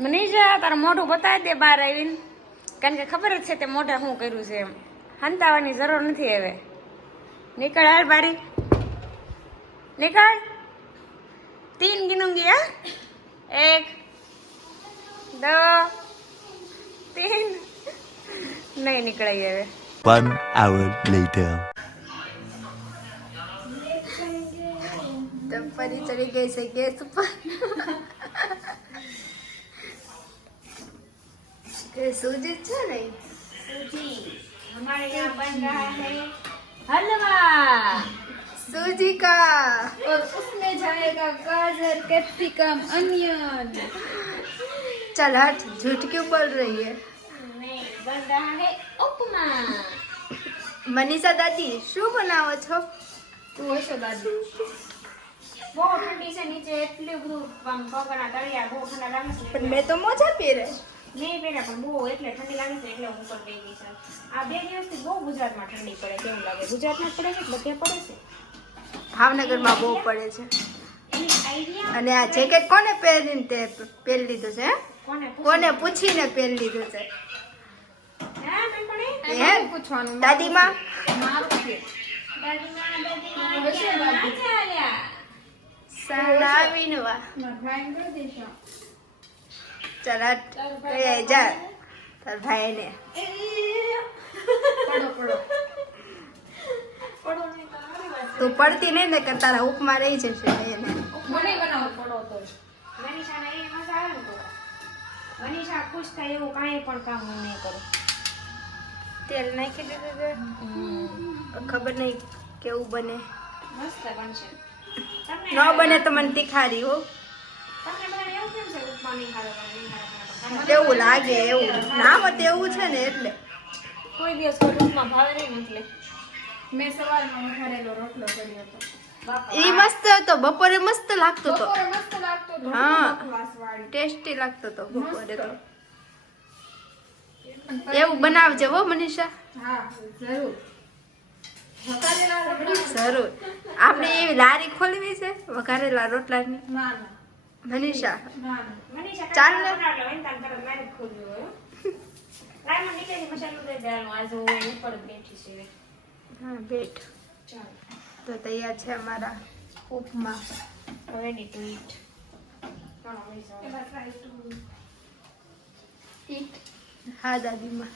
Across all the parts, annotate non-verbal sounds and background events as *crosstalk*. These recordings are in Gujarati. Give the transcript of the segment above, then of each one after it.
મનીષા, તારું મોઢું બતાવી દે બહાર આવીને. કારણ કે ખબર જ છે તે મોઢા શું કર્યું છે એમ. હંતાવાની જરૂર નથી હવે. નીકળ હાલ બારી. નીકળ તીન ગિનુંગી હા એક દો તીન નહીં નીકળાઈ હવે One hour later. તો ફરી ચડી ગઈ છે ગેસ ઉપર કે સૂજી જ છે ને सूजी हमारे यहाँ बन रहा है हलवा सूजी का और उसमें जाएगा गाजर कैप्सिकम अनियन चल हट झूठ क्यों बोल रही है नहीं बन रहा है उपमा મનીષા દાદી શું બનાવો છો તું હશો દાદી બહુ ઠંડી છે નીચે એટલું બધું આમ પગના તળિયા બહુ ઠંડા લાગે છે પણ મેં તો મોજા પહેરે નહીં પહેલા પણ બહુ એટલે ઠંડી લાગે છે એટલે હું ઉપર ગઈ ગઈ છે આ બે દિવસથી બહુ ગુજરાતમાં ઠંડી પડે કેવું લાગે ગુજરાતમાં જ પડે છે કે બધે પડે છે ભાવનગરમાં બહુ પડે છે. અને આ જેકેટ કોને પહેરીને તે પહેરી લીધું છે હે? કોને કોને પૂછીને પહેરી લીધું છે? દાદીમાં? ચલા જા. તાર ભાઈને. પડો પડો. પડો નહીં તો પડતી નહીં ને કે તારા ઉપમાં રહી જશે એને. મને બનાવવો પડો તો. મનીષાને એ મજા આવે ને મનીષા ખુશ થાય એવું કાંઈ પણ કામ હું નહીં કરું. તેલ નાખી દીધું છે. ખબર નહીં કેવું બને. મસ્ત બનશે. ન બને તો મને તીખારી હો. એવું લાગે એવું નામ જ એવું છે ને એટલે. કોઈ દિવસ ઉપમા ભાવે નહીં ને એટલે. મેં સવારમાં વઘારેલો રોટલો કર્યો હતો. ઈ મસ્ત હતો. બપોરે મસ્ત લાગતો હતો. બપોરે મસ્ત લાગતો હતો. હા. ટેસ્ટી લાગતો હતો બપોરે તો. એવું બનાવજે હો મનીષા. હા જરૂર. જરૂર. આપણે એવી લારી ખોલવી છે વઘારેલા રોટલાની? ના ના. મનીષા. ના ના. મનીષા ચાલ ને. *laughs* મસાલો દેવાનો આજે હું ઉપર બેઠી છું. હા બેઠ તો તૈયાર છે અમારા upma. Ready to eat eat. હા દાદીમાં.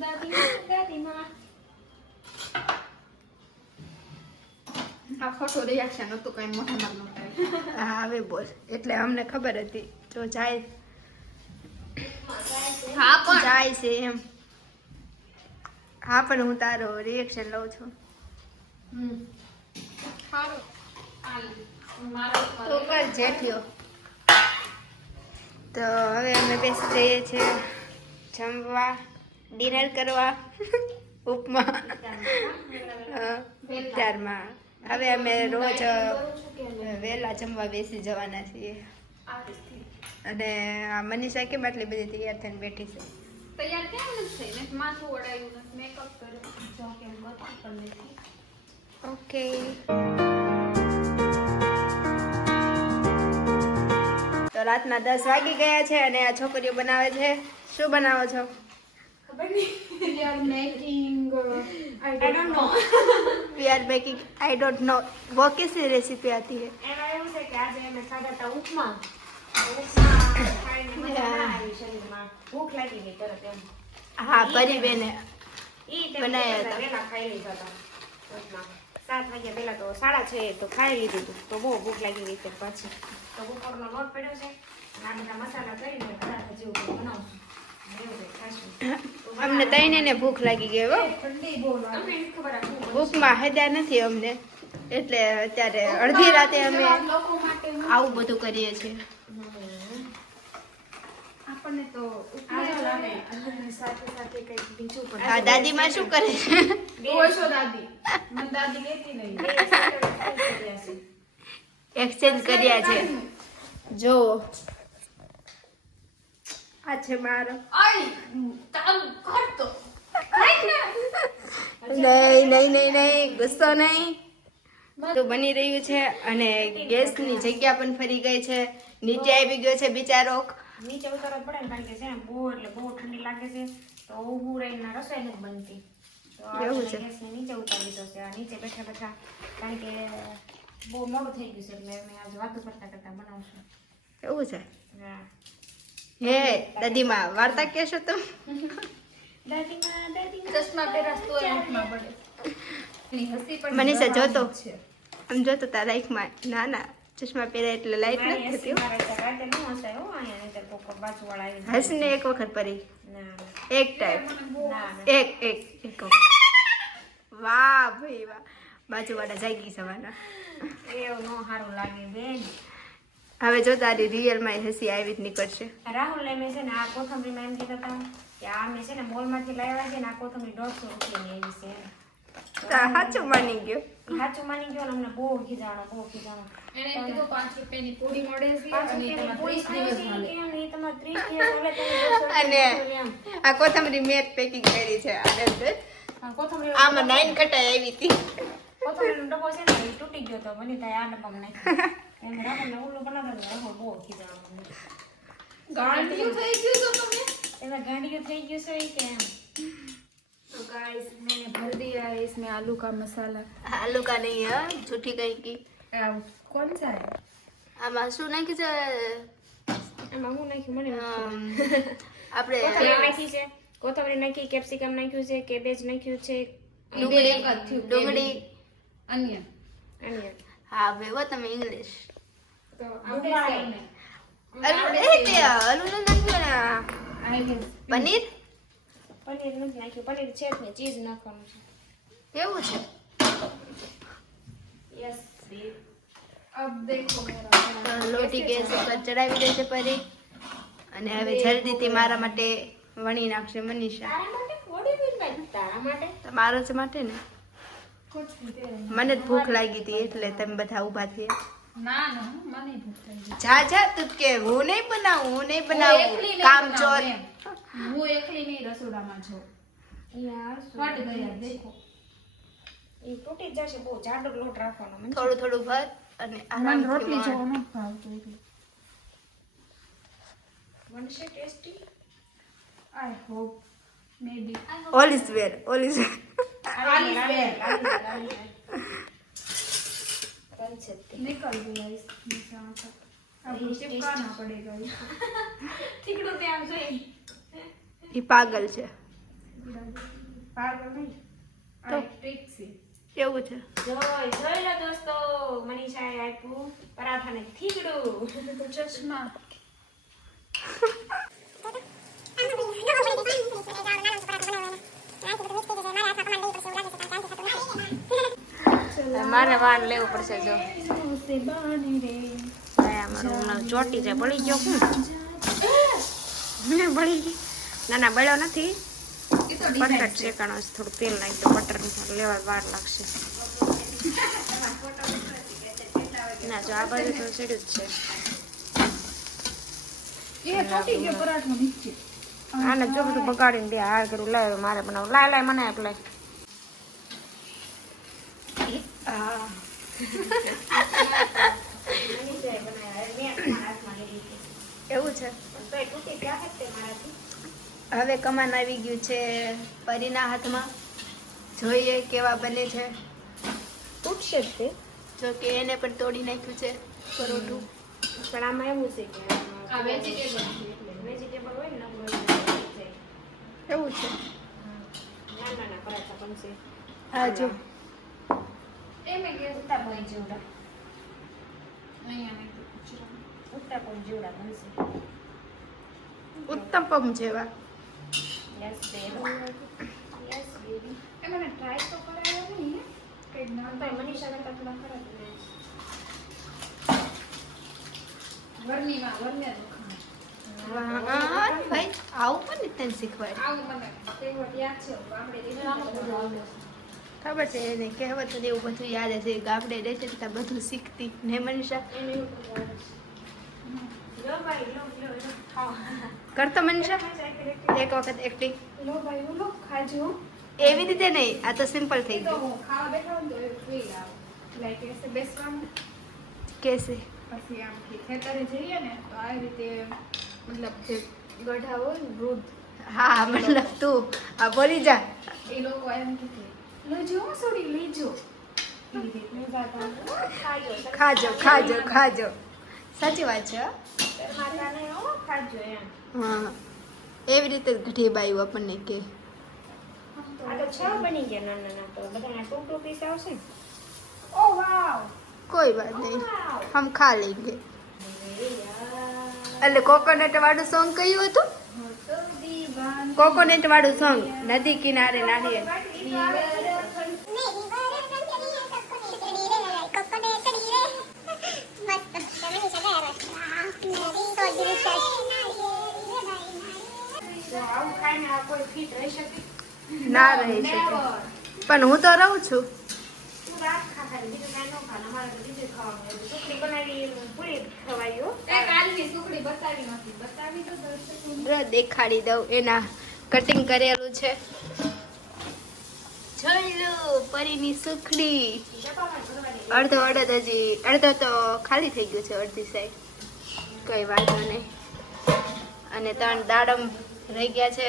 દાદીમાં દાદીમાં. આ ખોટું રિએક્શન હતું કઈ મોઢામાં ન થાય. બોલ. એટલે અમને ખબર હતી. જો જાય. હા પણ. જાય છે એમ. હા પણ હું તારો રિએક્શન લઉં છું. તો કર જેઠિયો. તો હવે અમે બેસી જઈએ છીએ જમવા ડિનર કરવા *laughs* ઉપમા. ત્યારમાં. હવે અમે રોજ વહેલા જમવા બેસી જવાના છીએ. અને મનીષા કેમ આટલી બધી તૈયાર થઈને બેઠી છે? તૈયાર કેમ નથી થઈ ને માથું ઓળાયું નથી મેકઅપ કર્યો જો કેમ કરતી પણ ઓકે તો રાતના દસ વાગી ગયા છે અને આ છોકરીઓ બનાવે છે. શું બનાવો છો? Making no we are making I don't know વો કિસી રેસિપી આતી ઉપમા. ભૂખ લાગી ગઈ હા પરી બેને ઈ તે હતા. ખાઈ લીધા હતા સાત વાગ્યા પહેલા તો સાડા છ તો ખાઈ લીધું હતું તો બહુ ભૂખ લાગી ગઈ છે પછી તો બપોરનો મસાલા કરીને અમને તઈને ને ભૂખ લાગી ગઈ હો. ભૂખમાં હેદ્યા નથી અમને એટલે અત્યારે અડધી રાતે અમે આવું બધું કરીએ છીએ આપણને તો ઉપમાય લાગે. અને સાથે સાથે કંઈક બીજું પણ આ દાદીમાં શું કરે છે? દાદી. મને દાદી લેતી નહીં. એક્સચેન્જ કર્યા છે. જો. આ છે મારો. આઈ તારું કરતો નહીં નહીં નહીં નહીં ગુસ્સો નહીં. તો બની રહ્યું છે અને ગેસની જગ્યા પણ ફરી ગઈ છે. નીચે આવી ગયો છે બિચારો. નીચે ઉતારવા પડે ને કારણ કે છે ને બહુ એટલે બહુ ઠંડી લાગે છે તો ઊભું રહીને રસોઈ નથી બનતી. તો આપણે. ગેસને નીચે ઉતારી દીધો છે. આ નીચે બેઠા બેઠા કારણ કે બહુ મોડું થઈ ગયું છે એટલે અમે આજે વાતો કરતા કરતા બનાવશું. એવું છે? હા. હે દાદીમાં વાર્તા કહેશો તો? દાદીમાં દાદીમાં. ચશ્મા પહેરાશ તો આંખમાં પડે. *laughs* મનીષા જોતો. આમ જોતો તારા લાઈફમાં ના ના ચશ્મા પહેર્યા એટલે લાઈટ નથી થતી હસને એક વખત પરી. ના. એક ના એક એક એક વાહ ભાઈ વાહ. બાજુવાળા જાગી જવાના. એવું ન સારું લાગે બેન. હવે જો તારી રિયલમાં હસી આવી જ નીકળશે. રાહુલ ને મેં છે ને આ કોથમીમાં એમ કીધા હતા કે આ મેં છે ને મોલમાંથી લાવ્યા છે ને આ કોથમરી દોઢસો રૂપિયાની એવી છે એમ. સાચું માની ગયો સાચું માની ગયો અમને બહુ ખીજાણો બહુ ખીજાણો એને કીધું પાંચ રૂપિયાની પૂરી મળે છે અને તમારે ત્રીસ દિવસ હાલે તો ઈ દોઢસો અને આ કોથમરી મેં પેકિંગ કરી છે આ કોથમરી આમાં નાઈન કટાઈ આવી હતી કોથમરીનો ડબ્બો છે ને તૂટી ગયો તો મને થાય આ ડબ્બામાં નાખ્યો એમ રાખો ઉલ્લું બનાવતા ને બહુ ખીજાણો. ગાંડિયું થઈ ગયું તો તમે એના ગાંડીઓ થઈ ગયું છે કે એમ तो गाइस मैंने भर दिया है इसमें आलू का मसाला આલુ કા નહીં હા છૂટી ગઈ કી आ, कौन सा है આમાં શું નાખ્યું છે એમાં હું નાખ્યું મને નથી ખબર. અમ, કોથમરી આપણે નાખી છે કોથમરી નાખી કેપ્સિકમ નાખ્યું છે કેબેજ નાખ્યું છે ડુંગળી એક જ થયું, ડુંગળી अनियन onion. હા બેવો તમે ઇંગ્લિશ तो आप कैसे करना है? અલુ એ તે અલુ ને નાખ્યું ને I guess. પનીર પનીર નથી નાખ્યું પનીર છે જ ને ચીઝ નાખવાનું છે એવું છે યસ અબ દેખો લોટી ગેસ ઉપર ચડાવી દેશે પરી અને હવે જલ્દીથી મારા માટે વણી નાખશે મનીષા. તમારો જ માટે ને? મને જ ભૂખ લાગી હતી એટલે તમે બધા ઊભા થયા. જા જા તું કે હું નહીં બનાવું હું નહીં બનાવું. કામ ચોર. હું એકલી નહીં રસોડામાં છું. ફટ ગયા દેખો. એ તૂટી જ જશે બહુ જાડો લોટ રાખવાનો થોડું થોડું ભર અને આરામથી વણ. નથી ભાવતું એટલે. બનશે tasty? I hope maybe all is well all is well બનશે જ તે. निकल गया इसमें से आटा अब चिपकाना पड़ेगा इसको ઠીકડું તે આમ જોઈ એ પાગલ છે पागल नहीं तो- आ एक ट्रिक से એવું છે જોઈ જોઈ લો દોસ્તો મનીષાએ આપ્યું પરાઠાને ઠીકડું चश्मा *laughs* મારે વાર લેવું પડશે જો से મારે વાર લેવું પડશે જો. ચોટી જાય બળી ગયો હું? બળી ગયો ના ના બળ્યો નથી. પરફેક્ટ શેકાણો થોડું તેલ નાખી તો બટર લેવા વાર લાગશે. ના જો આ બાજુ તો સીડ્યું જ છે. આને જો બધું બગાડીને બે હાર કર્યું લાવ્યો મારે બનાવું લાય લાય મને આપલાય *laughs* એવું છે? હવે કમાન આવી ગયું છે પરીના હાથમાં. જોઈએ કેવા બને છે. તૂટશે જ તે. જો કે એને પણ તોડી નાખ્યું છે પરોઠું. પણ આમાં એવું છે કે વેજીટેબલ વેજીટેબલ હોય ને. એવું છે. ના ના ના પરાઠા બનશે હા જો. કે ઉત્તાપમ જેવડા. અહીંયા નહીં ઉત્તાપમ જેવડા બનશે. ઉત્તપમ જેવા. યસ બેબી યસ બેબી એ મને ટ્રાય તો કરાયો નહીં કંઈક ના તો મનીષાને કરતા થોડા ખરા વરને ભાઈ આવું પણ ને તને શીખવાડ. આવું મને યાદ છે આપણે ખબર છે? એને કહેવત ને એવું બધું યાદ હશે ગામડે રહે છે ત્યાં બધું શીખતી. ને મનીષા? કરતો મનીષા? એક વખત ખાજો. એવી રીતે નહીં. આ તો સિમ્પલ થઈ ગયું. કેસે પછી આમ ખેતરે જઈએ ને તો આ રીતે મતલબ જે ગઢા હોય વૃદ્ધ. હા મતલબ તું. આ બોલી જા. એ લોકો એમ કે લેજો સોડી લેજો. ખાજો ખાજો ખાજો. ખાજો સાચી વાત છે હો. માતાને હો ખાજો એમ. હા. એવી રીતે જ ઘટી બાયું આપણને કે. આ તો છ બની ગયા નાના નાના તો. બધાના ટુ ટુ પીસ આવશે ને? ઓ વાવ. કોઈ વાત નહીં. હમ ખા લેંગે. એટલે કોકોનટ વાળું સોંગ કયું હતું? કોકોનટ વાળું સોંગ. નદી કિનારે નારિયેળ. ના રહી પણ હું તો રહું છું. દેખાડી દઉં એના કટિંગ કરેલું છે. પરીની સુખડી. અડધો અડધ હજી, અડધો તો ખાલી થઈ ગયું છે અડધી સાઈડ કઈ વાંધો નહીં. અને ત્રણ દાડમ રહી ગયા છે.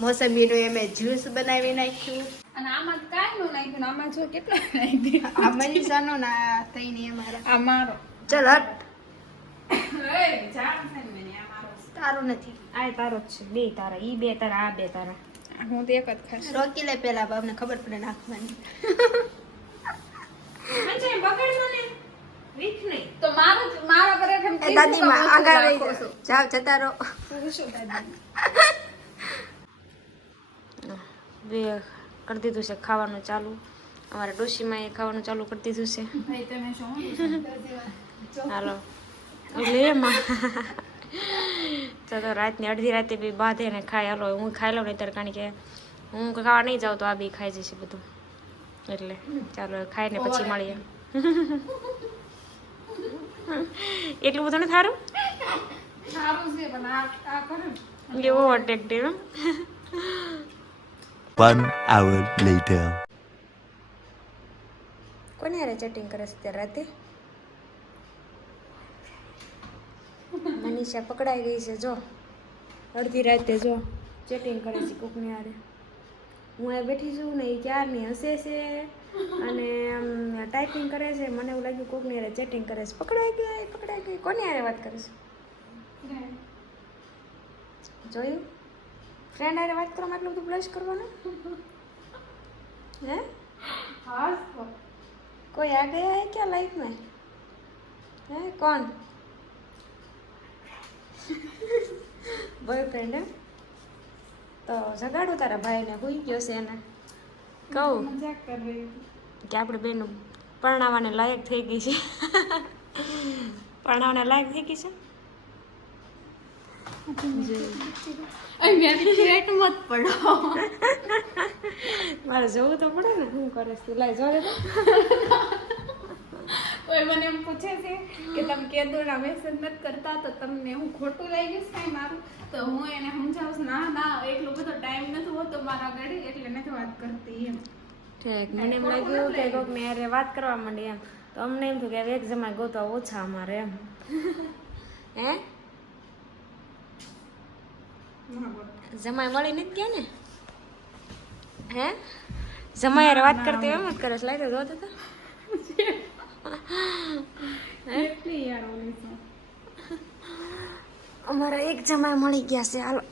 મોસંબીનું એમ જ્યુસ બનાવી નાખ્યું. અને આમાં કાંઈ નું નાખ્યું આમાં જો કેટલા નાખી આ મનીષાનો ના તઈ અમારા આ મારો. ચલ હટ. ને તારું નથી. આ તારો જ છે. બે તારા. ઈ બે તારા આ બે તારા. હું તો એક જ ખાઈશ રોકી લે પેલા બાપને ખબર પડે નાખવાની મંચાઈ બગાડનો ને વીક નહીં તો મારું જ- મારા દાદી માં આગળ રહી. જાઓ. જતા રહો. બે કરી દીધું છે ખાવાનું ચાલુ. અમારા ડોશીમાં એ ખાવાનું ચાલુ કરી દીધું છે. હાલો. તો તો રાતની અડધી રાતે બી બાંધે ને ખાય. હાલો હું ખાઈ લઉં નહીં કારણ કે હું ખાવા નહીં જાઉં તો આ બી ખાઈ જશે બધું. એટલે ચાલો ખાઈને પછી મળીએ. એટલું બધું નથી સારું સારું છે પણ આ આ ને. એવો અટેક્ટિવ One hour later. કોને હારે ચેટિંગ કરે છે ત્યારે રાતે? મનીષા પકડાઈ ગઈ છે જો. અડધી રાતે જો ચેટિંગ કરે છે કોકની યારે હું અહીં બેઠી છું ને એ ક્યારની હસે છે? અને આમ ટાઈપિંગ કરે છે. મને એવું લાગ્યું કોકની અરે ચેટિંગ કરે છે. પકડાઈ ગઈ પકડાઈ ગઈ. કોની અરે વાત કરે છે? જોયું? ફ્રેન્ડ આરે વાત કરવા એટલું બધું બ્લશ કરવાનું? હે? હા કોઈ આ ગયા હે ક્યાં લાઈફમાં હે? કોણ? *laughs* બોયફ્રેન્ડ હે? તો જગાડો તારા ભાઈને હુઈ ગયો છે એને. કહું. કે આપણે બેન પરણાવાને લાયક થઈ ગઈ છે. પરણાવાને લાયક થઈ ગઈ છે? મત પડો મારે જોવું તો પડે ને શું કરે છે. લાય જોડે તો મને એમ પૂછે છે કે તમે કેદોના મેસેજ નથી કરતા તો તમને હું ખોટું લઈ ગયું છે કાંઈ મારું? તો હું એને સમજાવું છું ના ના એટલો બધો ટાઈમ નથી હોતો મારા આગળ એટલે નથી વાત કરતી એમ. ઠીક મને એમ લાગ્યું કે કોઈક યારે વાત કરવા માંડી એમ. તો અમને એમ થયું કે એક જમાય ગોતવા ઓછા અમારે એમ. *laughs* હે? જમાય મળી નથી ગયા ને? હે? જમાય વાત કરતી એમ જ કરે લાગે જોતો તો. *laughs* અમારા એક જમાય મળી ગયા છે. હાલો.